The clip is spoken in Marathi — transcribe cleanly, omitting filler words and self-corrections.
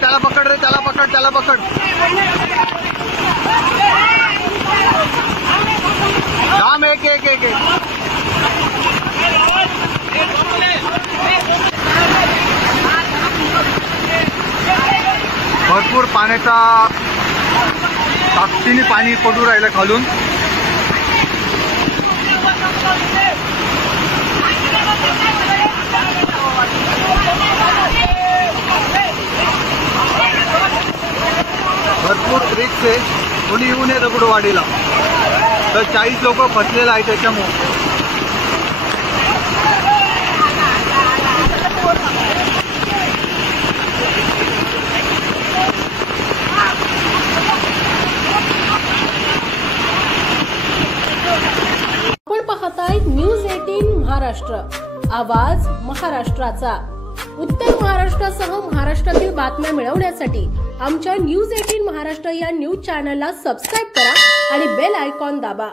त्याला पकड रे, त्याला पकड, त्याला पकड. जाम एक एक एक एक. भरपूर पाण्याचा ताकदीने पाणी पडू राहिलं खालून. भरपूर रिस्क आहे. कोणी येऊ नये दगडवाडीला. तर 40 लोक फसलेले आहेत त्याच्यामुळे. आपण पाहताय न्यूज 18 महाराष्ट्र, आवाज महाराष्ट्राचा. उत्तर महाराष्ट्रासह महाराष्ट्रातील बातम्या मिळवण्यासाठी आमच्या न्यूज 18 महाराष्ट्र या न्यूज चॅनलला सबस्क्राईब करा आणि बेल आयकॉन दाबा.